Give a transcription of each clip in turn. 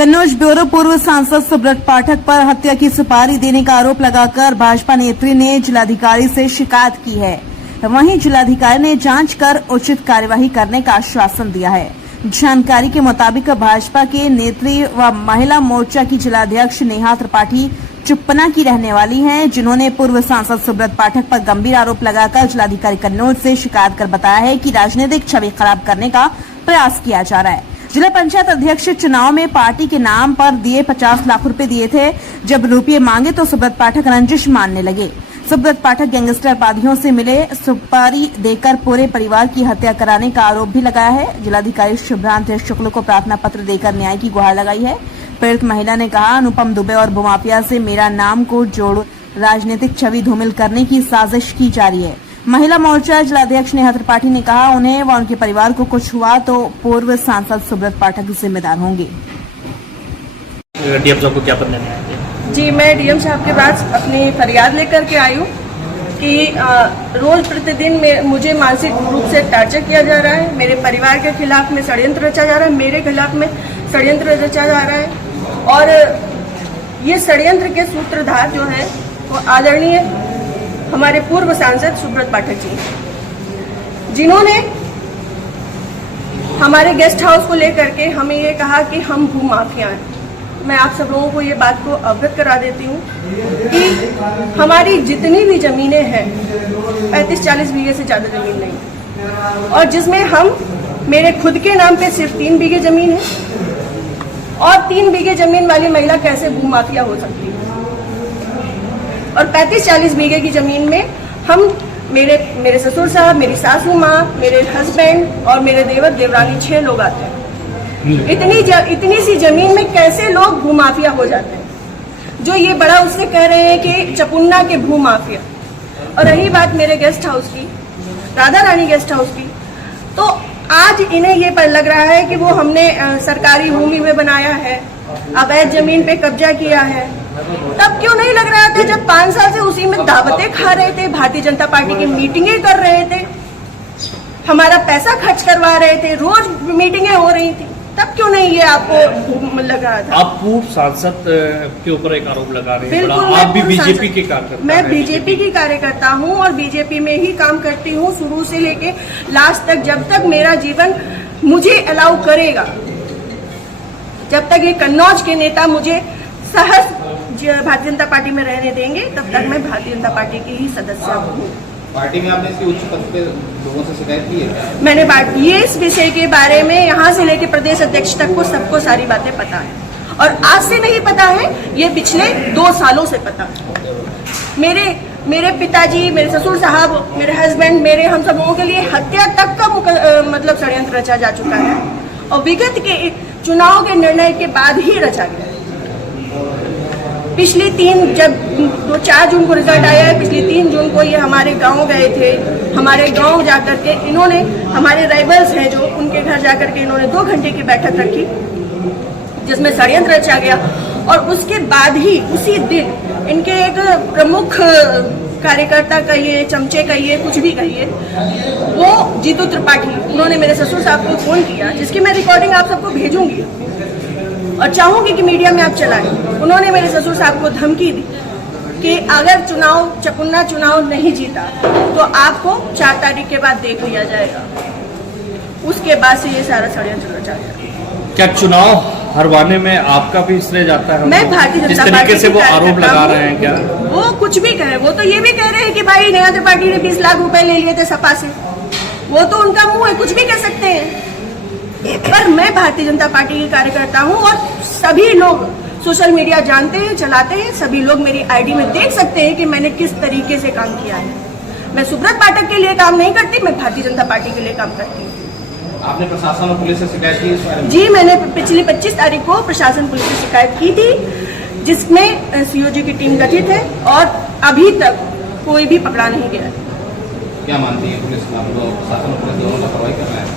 Kannauj bureau पूर्व सांसद सुब्रत पाठक पर हत्या की सुपारी देने का आरोप लगाकर भाजपा नेत्री ने जिलाधिकारी से शिकायत की है। वहीं जिलाधिकारी ने जांच कर उचित कार्यवाही करने का आश्वासन दिया है। जानकारी के मुताबिक भाजपा के नेत्री व महिला मोर्चा की जिलाध्यक्ष नेहा त्रिपाठी चुप्पना की रहने वाली हैं, जिन्होंने पूर्व सांसद सुब्रत पाठक पर गंभीर आरोप लगाकर जिलाधिकारी कन्नौज से शिकायत कर बताया है कि राजनीतिक छवि खराब करने का प्रयास किया जा रहा है। जिला पंचायत अध्यक्ष चुनाव में पार्टी के नाम पर दिए 50 लाख रुपए दिए थे। जब रुपये मांगे तो सुब्रत पाठक रंजिश मानने लगे। सुब्रत पाठक गैंगस्टर अपराधियों से मिले, सुपारी देकर पूरे परिवार की हत्या कराने का आरोप भी लगाया है। जिलाधिकारी शुभ्रांत शुक्ल को प्रार्थना पत्र देकर न्याय की गुहार लगाई है। पीड़ित महिला ने कहा, अनुपम दुबे और भूमाफिया से मेरा नाम को जोड़ राजनीतिक छवि धूमिल करने की साजिश की जा रही है। महिला मोर्चा जिलाध्यक्ष नेहा त्रिपाठी ने कहा, उन्हें व उनके परिवार को कुछ हुआ तो पूर्व सांसद सुब्रत पाठक जिम्मेदार होंगे। डीएम साहब को क्या पत्र देना है? जी, मैं डीएम साहब के पास अपनी फरियाद लेकर के आई हूँ कि रोज प्रतिदिन में मुझे मानसिक रूप से टार्चर किया जा रहा है। मेरे परिवार के खिलाफ में षड्यंत्र रचा जा रहा है, मेरे खिलाफ में षड्यंत्र रचा जा रहा है। और ये षड्यंत्र के सूत्रधार जो है वो आदरणीय हमारे पूर्व सांसद सुब्रत पाठक जी, जिन्होंने हमारे गेस्ट हाउस को लेकर के हमें ये कहा कि हम भूमाफिया हैं। मैं आप सब लोगों को ये बात को अवगत करा देती हूँ कि हमारी जितनी भी जमीनें हैं 35-40 बीघे से ज़्यादा जमीन नहीं, और जिसमें हम मेरे खुद के नाम पे सिर्फ 3 बीघे जमीन है। और 3 बीघे जमीन वाली महिला कैसे भूमाफिया हो सकती है? और 35-40 बीघे की जमीन में हम मेरे ससुर साहब, मेरी सासू माँ, मेरे हस्बैंड और मेरे देवर देवरानी 6 लोग आते हैं। इतनी सी जमीन में कैसे लोग भूमाफिया हो जाते हैं? जो ये बड़ा उससे कह रहे हैं कि चपुन्ना के भूमाफिया। और रही बात मेरे गेस्ट हाउस की, राधा रानी गेस्ट हाउस की, तो आज इन्हें ये पर लग रहा है कि वो हमने सरकारी भूमि में बनाया है, अवैध जमीन पे कब्जा किया है। तब क्यों नहीं लग रहा था जब 5 साल से उसी में दावतें खा रहे थे, भारतीय जनता पार्टी की मीटिंगें कर रहे थे, हमारा पैसा खर्च करवा रहे थे, रोज मीटिंगें हो रही थी, तब क्यों नहीं ये आपको लग रहा था? आप पूर्व सांसद के ऊपर एक आरोप लगा रहे हैं। बिल्कुल, आप भी बीजेपी के कार्यकर्ता? मैं बीजेपी की कार्यकर्ता हूं और बीजेपी में ही काम करती हूं शुरू से लेके लास्ट तक। जब तक मेरा जीवन मुझे अलाउ करेगा, जब तक ये कन्नौज के नेता मुझे सहज भारतीय जनता पार्टी में रहने देंगे, तब तक मैं भारतीय जनता पार्टी की ही सदस्य हूँ। पार्टी में आपने इसकी उच्च पद पे लोगों से शिकायत की है? मैंने ये इस विषय के बारे में यहाँ से लेके प्रदेश अध्यक्ष तक को सबको सारी बातें पता है। और आज से नहीं पता है, ये पिछले 2 सालों से पता है। मेरे पिताजी, मेरे ससुर साहब, मेरे हस्बैंड, हम सब लोगों के लिए हत्या तक का मतलब षड्यंत्र रचा जा चुका है। और विगत के चुनाव के निर्णय के बाद ही रचा गया। पिछली 4 जून को रिजल्ट आया है, पिछली 3 जून को ये हमारे गांव गए थे। हमारे गांव जाकर के इन्होंने, हमारे राइवल्स हैं जो, उनके घर जाकर के इन्होंने 2 घंटे की बैठक रखी जिसमें षड्यंत्र रचा गया। और उसके बाद ही उसी दिन इनके एक प्रमुख कार्यकर्ता कहिए, चमचे कहिए, कुछ भी कहिए, वो जीतू त्रिपाठी, उन्होंने मेरे ससुर साहब को फोन किया, जिसकी मैं रिकॉर्डिंग आप सबको भेजूंगी और चाहूंगी कि मीडिया में आप चलाएं। उन्होंने मेरे ससुर साहब को धमकी दी कि अगर चपुन्ना चुनाव नहीं जीता तो आपको 4 तारीख के बाद देख लिया जाएगा। उसके बाद से ये सारा षड्यंत्र रचा गया। क्या चुनाव हरवाने में आपका भी श्रेय जाता है? मैं भारतीय जनता पार्टी तरीके से वो आरोप लगा रहे हैं, क्या वो कुछ भी कहे? वो तो ये भी कह रहे हैं कि भाई नेहा त्रिपाठी ने 20 लाख रुपए ले लिए थे सपा से। वो तो उनका मुंह है, कुछ भी कह सकते हैं। पर मैं भारतीय जनता पार्टी की कार्यकर्ता हूं और सभी लोग सोशल मीडिया जानते हैं, चलाते हैं। सभी लोग मेरी आईडी में देख सकते हैं कि मैंने किस तरीके से काम किया है। मैं सुब्रत पाठक के लिए काम नहीं करती, मैं भारतीय जनता पार्टी के लिए काम करती हूँ। आपने प्रशासन और पुलिस से शिकायत की इस बारे में? जी, मैंने पिछली 25 तारीख को प्रशासन पुलिस से शिकायत की थी, जिसमें सीओजी की टीम गठित है और अभी तक कोई भी पकड़ा नहीं गया। क्या मानती है पुलिस, प्रशासन और पुलिस दोनों लापरवाही कर रहे हैं?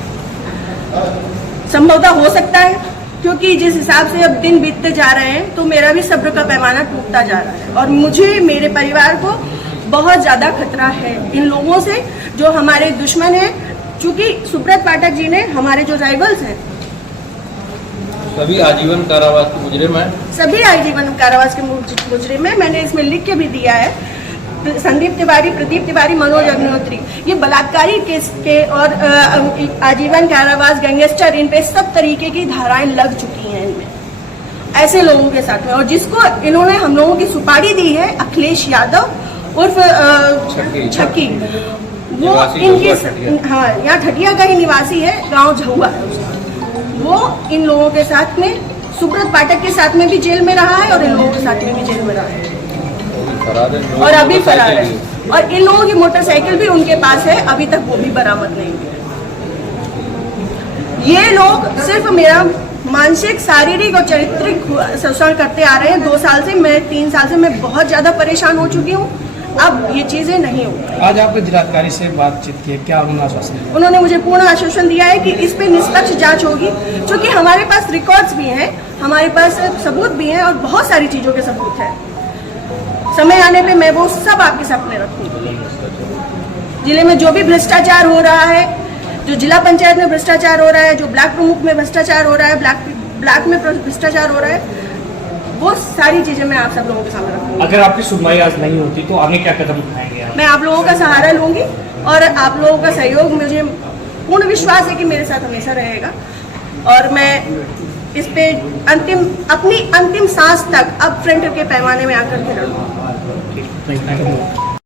संभवतः हो सकता है, क्योंकि जिस हिसाब से अब दिन बीतते जा रहे हैं तो मेरा भी सब्र का पैमाना टूटता जा रहा है। और मुझे, मेरे परिवार को बहुत ज्यादा खतरा है इन लोगों से जो हमारे दुश्मन हैं। चूंकि सुब्रत पाठक जी ने हमारे जो राइवल्स हैं सभी आजीवन कारावास के मुजरिम हैं। सभी आजीवन कारावास के मुजरिम में मैंने इसमें लिख के भी दिया है। संदीप तिवारी, प्रदीप तिवारी, मनोज अग्निहोत्री, ये बलात्कारी केस के और आजीवन कारावास, गैंगस्टर, इन पे सब तरीके की धाराएं लग चुकी हैं इनमें, ऐसे लोगों के साथ में। और जिसको इन्होंने हम लोगों की सुपारी दी है, अखिलेश यादव उर्फ छक्की, वो इनकी, हाँ, यहाँ ठटिया का ही निवासी है, गांव झहुआ है उसका। वो इन लोगों के साथ में, सुब्रत पाठक के साथ में भी जेल में रहा है और इन लोगों के साथ में भी जेल में रहा है और अभी फरार है। और इन लोगों की मोटरसाइकिल भी उनके पास है, अभी तक वो भी बरामद नहीं हुई है। ये लोग सिर्फ मेरा मानसिक, शारीरिक और चारित्रिक शोषण करते आ रहे हैं 2 साल से। मैं 3 साल से मैं बहुत ज्यादा परेशान हो चुकी हूँ। अब ये चीजें नहीं होंगी। आज आपने जिलाधिकारी से बातचीत की, क्या उन्होंने आश्वासन दिया? उन्होंने मुझे पूर्ण आश्वासन दिया है कि इस पे निष्पक्ष जांच होगी, क्योंकि हमारे पास रिकॉर्ड्स भी हैं, हमारे पास सबूत भी हैं और बहुत सारी चीजों के सबूत हैं। समय आने पे मैं वो सब आपके सामने रखूंगी। जिले में जो भी भ्रष्टाचार हो रहा है, जो जिला पंचायत में भ्रष्टाचार हो रहा है, जो ब्लॉक प्रमुख में भ्रष्टाचार हो रहा है, ब्लॉक में भ्रष्टाचार हो रहा है, वो सारी चीजें मैं आप सब लोगों के सामने रखूंगी। अगर आपकी सुनवाई आज नहीं होती तो आगे क्या कदम उठाएंगे आप? मैं आप लोगों का सहारा लूंगी और आप लोगों का सहयोग, मुझे पूर्ण विश्वास है कि मेरे साथ हमेशा रहेगा। और मैं इस पे अपनी अंतिम सांस तक अब फ्रंट के पैमाने में आकर के लड़ूंगी। Thank you.